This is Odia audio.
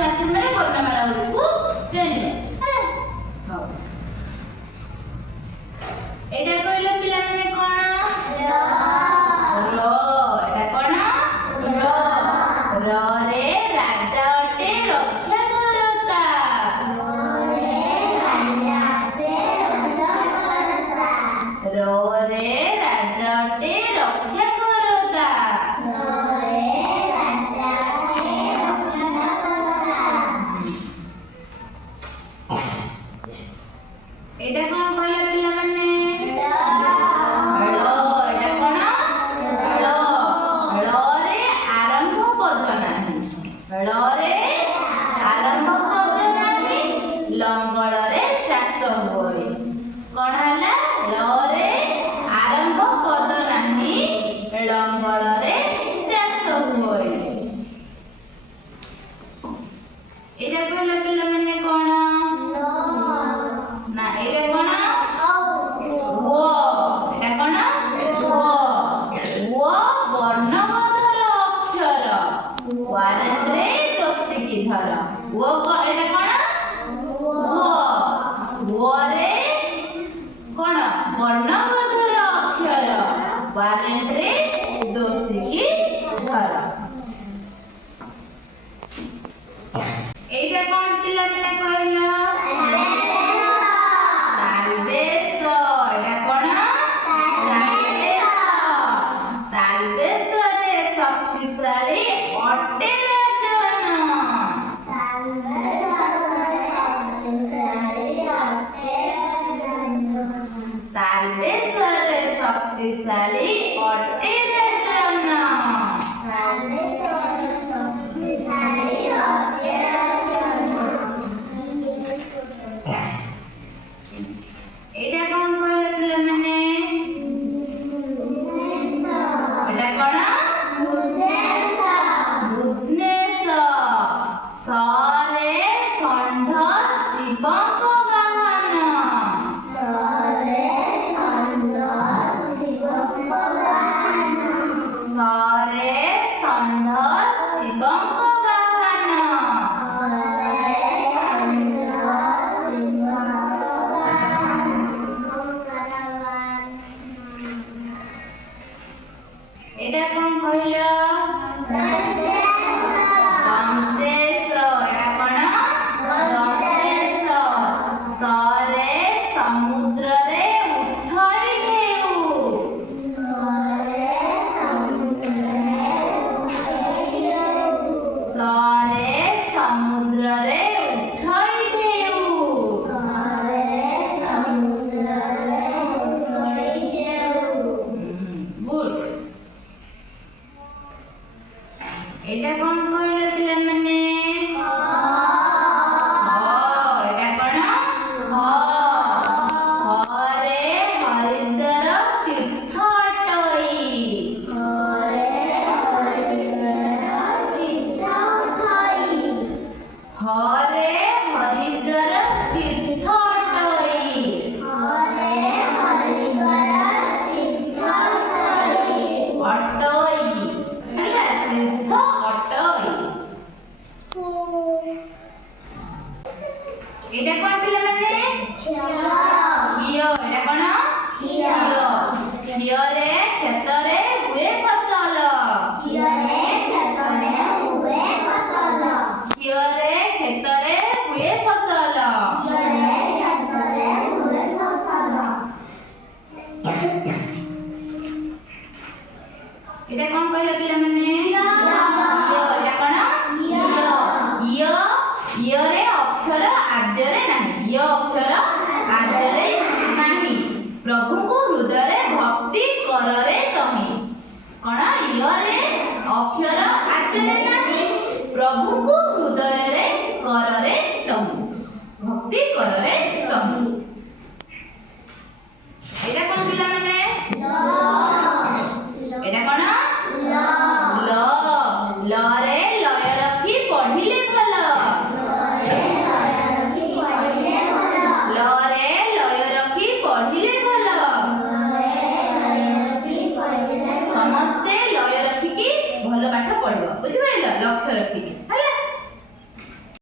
ମାଧ୍ୟମରେ ବର୍ଣ୍ଣମାଳା ଗୁଡ଼ିକୁ ଜାଣିବା। ହଉ ଏଇଟା କହିଲେ ପିଲାମାନେ କଣ? ର। ଏଟା କଣ? ର। ରରେ ରାଜା ଅଟେ ରକ୍ଷା କରତା। ରରେ ରାଜା ଅଟେ ରକ୍ଷା କରତା। ଏଇଟା କଣ କହିଲେ ପିଲାମାନେ? ଏଇଟା କଣ? ଳରେ ଆରମ୍ଭ ପଦ ନାହିଁ। ଳରେ ଆରମ୍ଭ ପଦ ନାହିଁ। ଲଙ୍ଗଳରେ ଚାଷ ହୁଏ। କଣ ହେଲା? ଳରେ ଆରମ୍ଭ ପଦ ନାହିଁ। ଲଙ୍ଗଳରେ ଚାଷ ହୁଏ। ଏଇଟା କହିଲେ ପିଲାମାନେ କଣ? ନା ଏଇଟା କଣ? ୱ। ଏଟା କଣ? ୱ ବର୍ଣ୍ଣବୋଧର ଅକ୍ଷର। ୱାରେଣ୍ଟରେ ଦୋଷିକି ଧର। ଏଟା କଣ? ୱରେ କଣ? ବର୍ଣ୍ଣବୋଧର ଅକ୍ଷର। ୱାରେଣ୍ଟରେ ଦୋଷିକି ଧର। এইটা কোন পিলাମାନେ କହିଲ? ତାଲବେଶ। ଏଟା କଣ? ତାଲବେଶ। ତାଲବେଶରେ ଶକ୍ତିଶାଳୀ ଅଟେ ରାଜନ। ତାଲବେଶରେ ଶକ୍ତିଶାଳୀ ଅଟେ ରାଜନ। ଏଇଟା କଣ କହିଲେ ପିଲାମାନେ? ଏଟା କଣ? ବୁଦ୍ଧେଶ। ସରେ ଷଣ୍ଢ ଶିବଙ୍କ ବାହନ। ସରେ ଷଣ୍ଢ ଶିବଙ୍କ ବାହନ। এটা কোন কইল? দন্তেশ। এটা কোন? দন্তেশ। সরে সমুদ্রে উঠই ঢেউ। সরে সমুদ্রে উঠই ঢেউ। গুড। এটা কোন কইল পিলাମାନେ? এটা কোন? হরে হরিদ্বার তীর্থ অটই। হরে হরিদ্বার তীর্থ অটই। অটই। ହେଲା ତୀର୍ଥ ଅଟଇ। এটা কোন ପିଲାମାନେ? କ୍ଷୀୟ। ଏଟା କଣ? କ୍ଷୀୟରେ କ୍ଷେତରେ ହୁଏ ଫସଲ। କ୍ଷୀୟରେ କ୍ଷେତରେ ହୁଏ ଫସଲ। এটা কোন କହିଲେ ପିଲାମାନେ? ଏଟା କଣ? ଇୟରେ ଅକ୍ଷର ଆଦ୍ୟରେ ନାହିଁ। ୟ ଅକ୍ଷର ଆଦ୍ୟରେ ନାହିଁ। ପ୍ରଭୁଙ୍କୁ ହୃଦୟରେ ଭକ୍ତି କରରେ ତହିଁ। କଣ? ୟରେ ଅକ୍ଷର ଆଦ୍ୟରେ ନାହିଁ। ପ୍ରଭୁଙ୍କୁ ହୃଦୟରେ କରରେ ତହିଁ। ଭକ୍ତି କରରେ ତହିଁ। ଏଇଟା କଣ ପିଲାମାନେ? ଏଟା କଣ? ଲରେ ଲୟ ରଖି ପଢିଲେ ଭଲ। ଲରେ ଲୟ ରଖି ପଢିଲେ ଭଲ। ସମସ୍ତେ ଲୟ ରଖିକି ଭଲ ପାଠ ପଢିବ। ବୁଝିପାରିଲ? ଲକ୍ଷ୍ୟ ରଖିକି ହେଲା।